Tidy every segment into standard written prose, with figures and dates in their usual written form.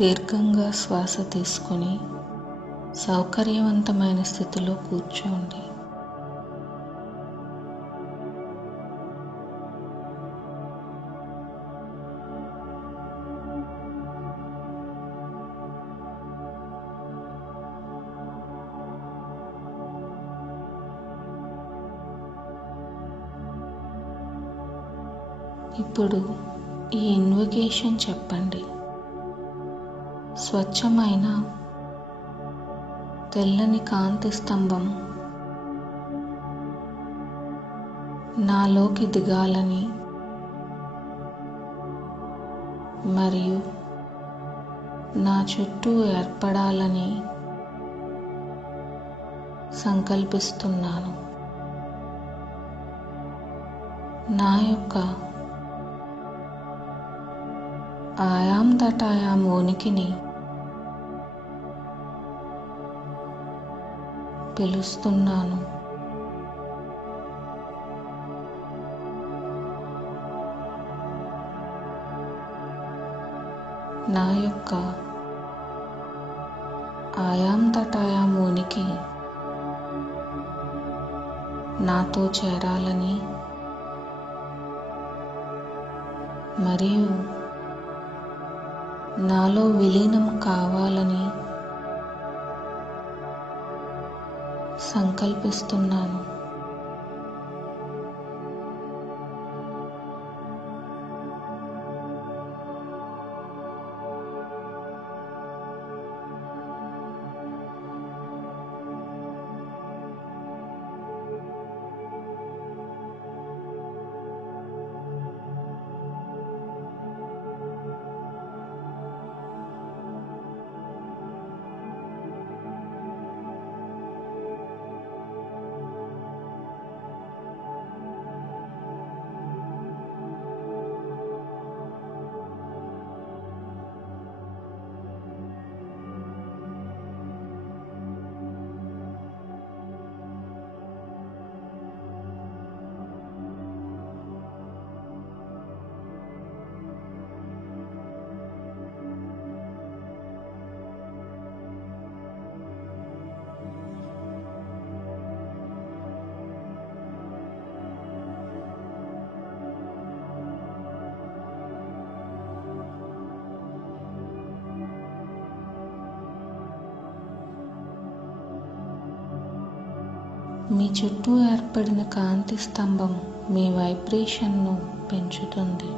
దీర్ఘంగా శ్వాస తీసుకొని సౌకర్యవంతమైన స్థితిలో కూర్చోండి. ఇప్పుడు ఈ ఇన్వొకేషన్ చెప్పండి. స్వచ్ఛమైన తెల్లని కాంతి స్తంభం నాలోకి దిగాలని మరియు నా చుట్టూ ఏర్పడాలని సంకల్పిస్తున్నాను. నా యొక్క ఆయాం దటాయాం ఉనికిని పిలుస్తున్నాను. నా యొక్క ఆయాం దటాయాం ఉనికి నాతో చేరాలని మరియు నాలో విలీనం కావాలని సంకల్పిస్తున్నాను. మీ చుట్టూ ఏర్పడిన కాంతి స్తంభం మీ వైబ్రేషన్ను పెంచుతుంది.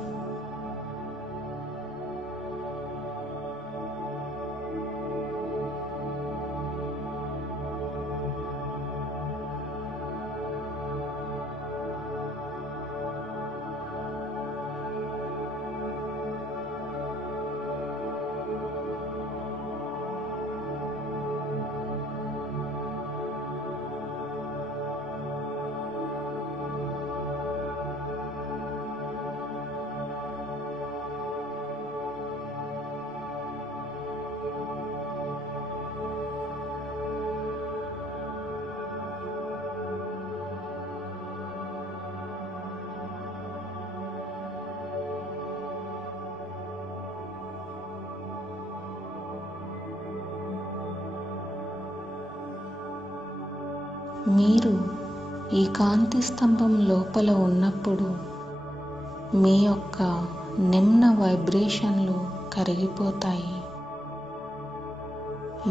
మీరు ఈ కాంతి స్తంభం లోపల ఉన్నప్పుడు మీ యొక్క నిమ్న వైబ్రేషన్లు కరిగిపోతాయి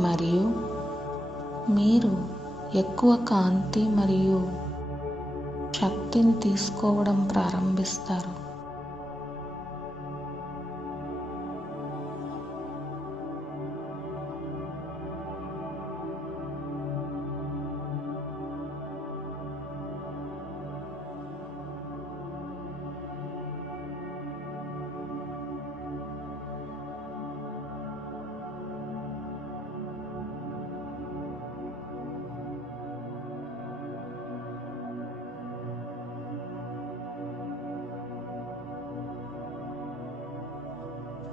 మరియు మీరు ఎక్కువ కాంతి మరియు శక్తిని తీసుకోవడం ప్రారంభిస్తారు.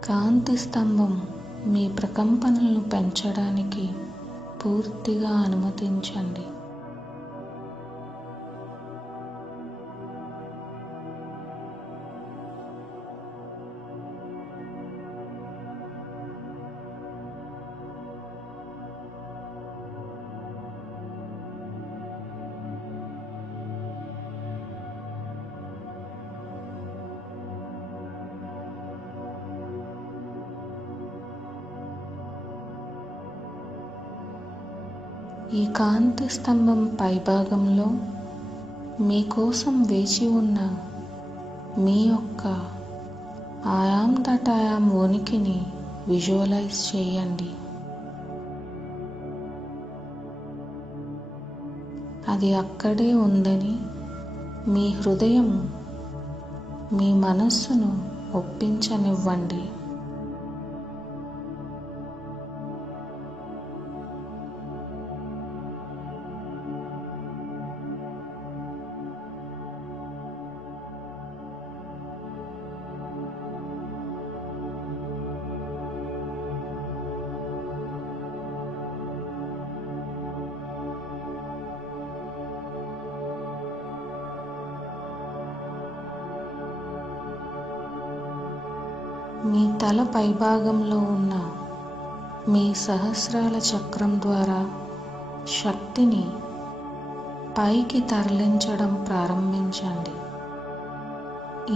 కాంతి స్తంభం మీ ప్రకంపనలను పెంచడానికి పూర్తిగా అనుమతించండి. ఈ కాంతి స్తంభం పైభాగంలో మీకోసం వేచి ఉన్న మీ యొక్క ఆయామ్ దట్ ఆయామ్ ఉనికిని విజువలైజ్ చేయండి. అది అక్కడే ఉందని మీ హృదయం, మీ మనస్సును ఒప్పించనివ్వండి. మీ తల పైభాగంలో ఉన్న మీ సహస్రాల చక్రం ద్వారా శక్తిని పైకి తరలించడం ప్రారంభించండి.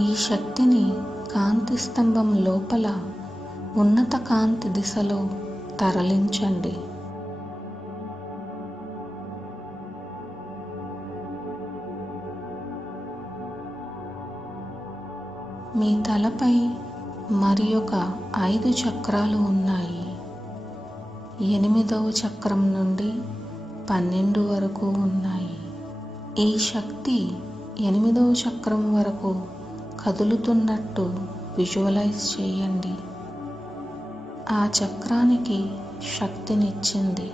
ఈ శక్తిని కాంతి స్తంభం లోపల ఉన్నత కాంతి దిశలో తరలించండి. మీ తలపై మరి ఒక 5 చక్రాలు ఉన్నాయి. 8వ చక్రం నుండి 12 వరకు ఉన్నాయి. ఈ శక్తి 8వ చక్రం వరకు కదులుతున్నట్టు విజువలైజ్ చేయండి. ఆ చక్రానికి శక్తినిచ్చింది.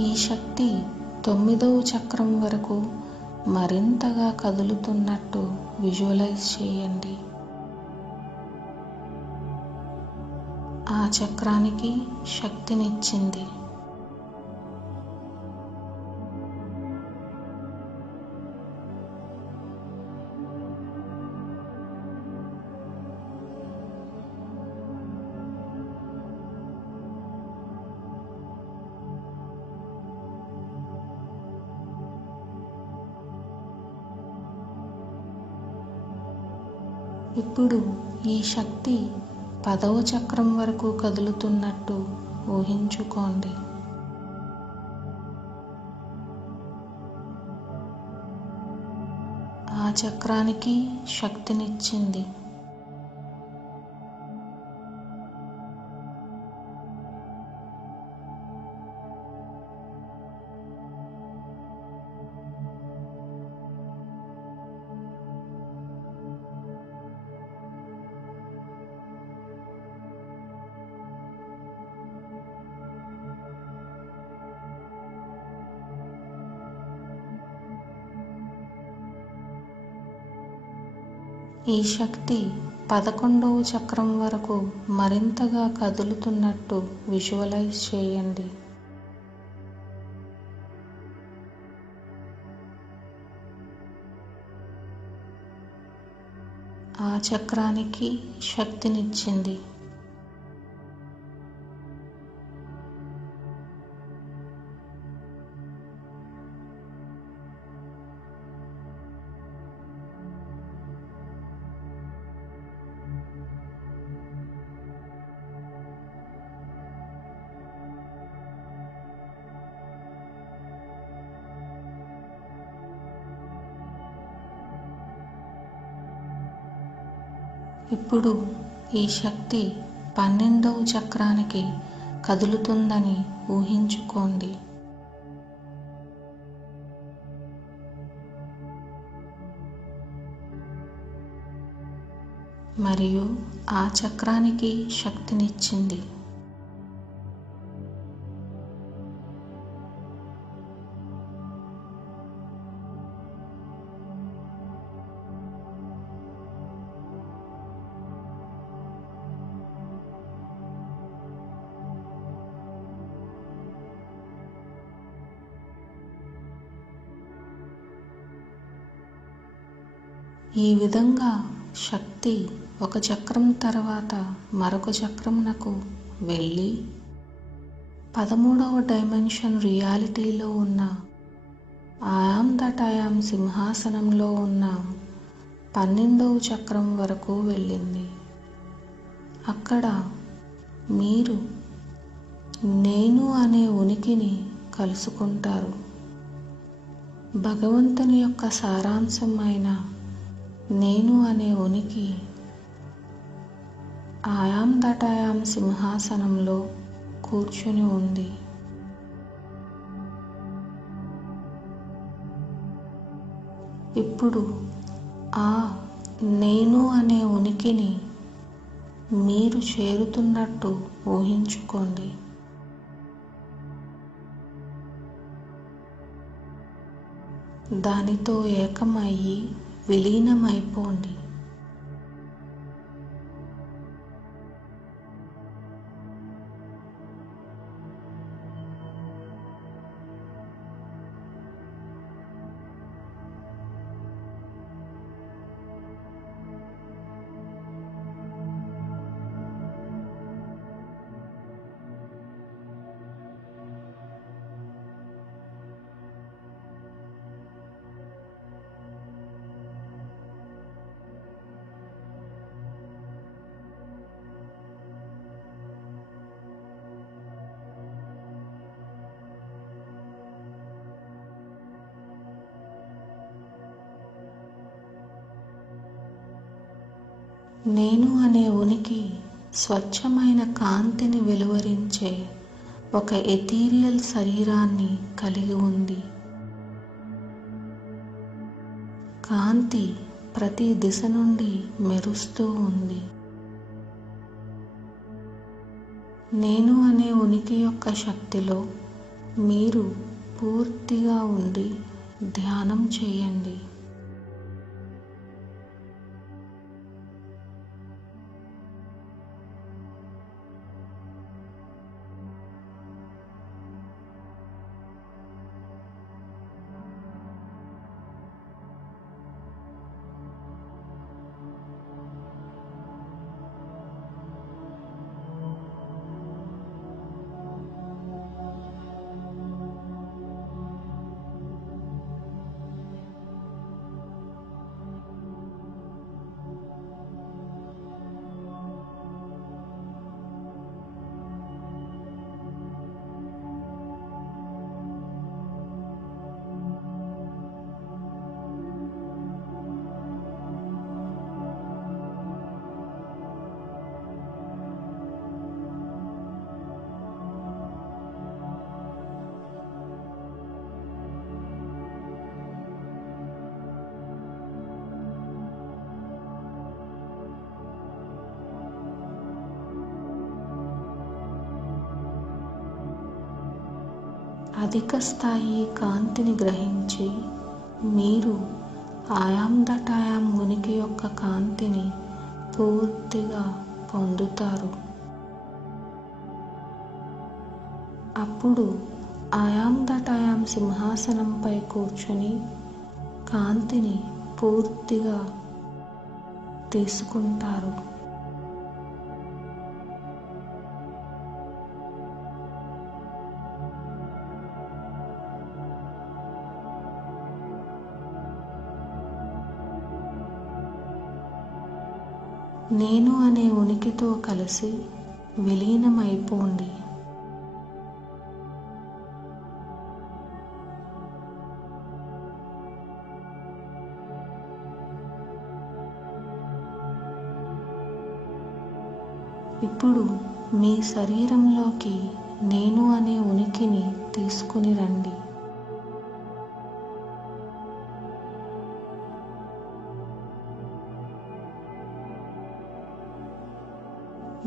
ఈ శక్తి 9వ చక్రం వరకు మరింతగా కదులుతున్నట్టు విజువలైజ్ చేయండి. ఆ చక్రానికి శక్తినిచ్చింది. ఇప్పుడు ఈ శక్తి 10వ చక్రం వరకు కదులుతున్నట్టు ఊహించుకోండి. ఆ చక్రానికి శక్తినిచ్చింది. ఈ శక్తి 11వ చక్రం వరకు మరింతగా కదులుతున్నట్టు విజువలైజ్ చేయండి. ఆ చక్రానికి శక్తినిచ్చింది. ఇప్పుడు ఈ శక్తి 12వ చక్రానికి కదులుతుందని ఊహించుకోండి. మరియు ఆ చక్రానికి శక్తినిచ్చింది. ఈ విధంగా శక్తి ఒక చక్రం తర్వాత మరొక చక్రమునకు వెళ్ళి 13వ డైమెన్షన్ రియాలిటీలో ఉన్న ఐయామ్ దట్ ఐయామ్ సింహాసనంలో ఉన్న 12వ చక్రం వరకు వెళ్ళింది. అక్కడ మీరు నేను అనే ఉనికిని కలుసుకుంటారు. భగవంతుని యొక్క సారాంశం అయిన నేను అనే ఉనికి ఐయామ్ దట్ ఐయామ్ సింహాసనంలో కూర్చుని ఉంది. ఇప్పుడు ఆ నేను అనే ఉనికిని మీరు చేరుతున్నట్టు ఊహించుకోండి. దానితో ఏకమయ్యి విలీనమైపోండి. నేను అనే ఉనికి స్వచ్ఛమైన కాంతిని వెలువరించే ఒక ఎథీరియల్ శరీరాన్ని కలిగి ఉంది. కాంతి ప్రతి దిశ నుండి మెరుస్తూ ఉంది. నేను అనే ఉనికి యొక్క శక్తిలో మీరు పూర్తిగా ఉండి ధ్యానం చేయండి. అధిక స్థాయి కాంతిని గ్రహించి మీరు ఐయామ్ దట్ ఐయామ్ ఉనికి యొక్క కాంతిని పూర్తిగా పొందుతారు. అప్పుడు ఐయామ్ దట్ ఐయామ్ సింహాసనంపై కూర్చొని కాంతిని పూర్తిగా తీసుకుంటారు. నేను అనే ఉనికితో కలిసి విలీనమైపోండి. ఇప్పుడు మీ శరీరంలోకి నేను అనే ఉనికిని తీసుకుని రండి.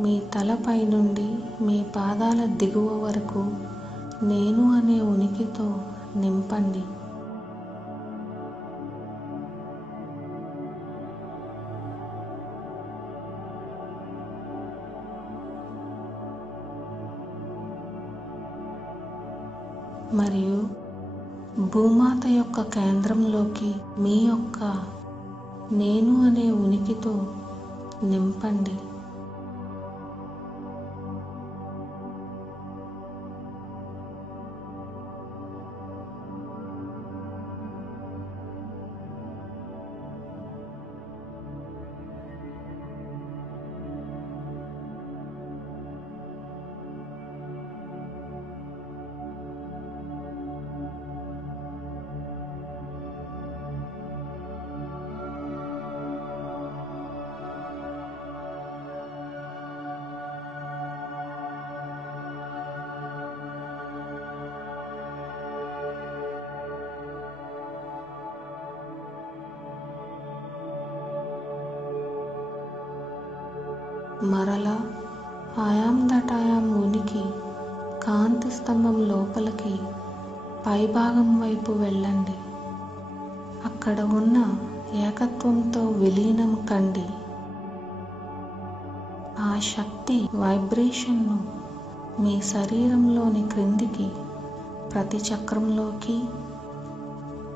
మీ తలపై నుండి మీ పాదాల దిగువ వరకు నేను అనే ఉనికితో నింపండి. మరియు భూమాత యొక్క కేంద్రంలోకి మీ యొక్క నేను అనే ఉనికితో నింపండి. మరలా ఆయాం దట్ ఆయాం ఉనికి కాంతి స్తంభం లోపలికి పైభాగం వైపు వెళ్ళండి. అక్కడ ఉన్న ఏకత్వంతో విలీనం కండి. ఆ శక్తి వైబ్రేషన్ను మీ శరీరంలోని క్రిందికి ప్రతి చక్రంలోకి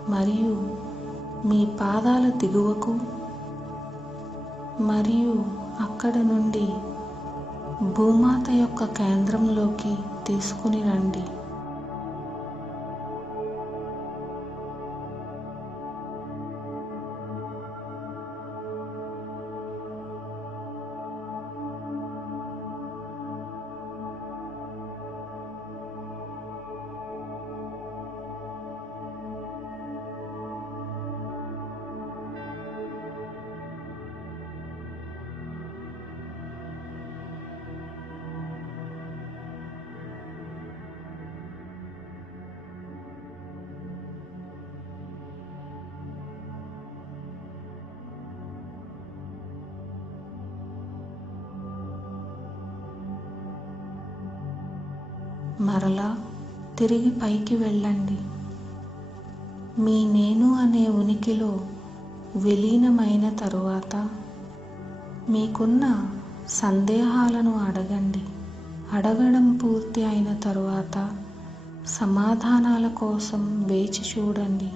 మరియు మీ పాదాల దిగువకు మరియు అక్కడ నుండి భూమాత యొక్క కేంద్రంలోకి తీసుకుని రండి. మరలా తిరిగి పైకి వెళ్ళండి. మీ నేను అనే ఉనికిలో విలీనమైన తరువాత మీకున్న సందేహాలను అడగండి. అడగడం పూర్తి అయిన తరువాత సమాధానాల కోసం వేచి చూడండి.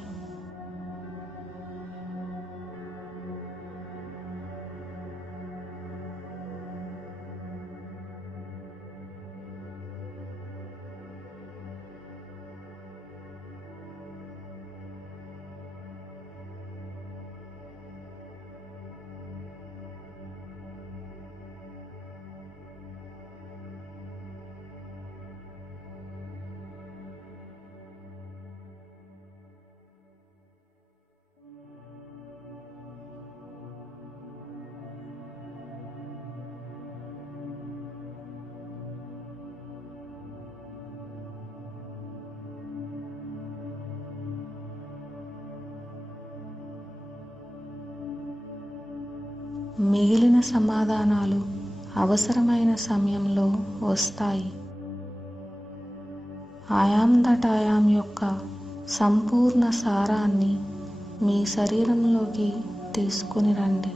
మిగిలిన సమాధానాలు అవసరమైన సమయంలో వస్తాయి. ఆయాం దట్ ఆయాం యొక్క సంపూర్ణ సారాన్ని మీ శరీరంలోకి తీసుకుని రండి.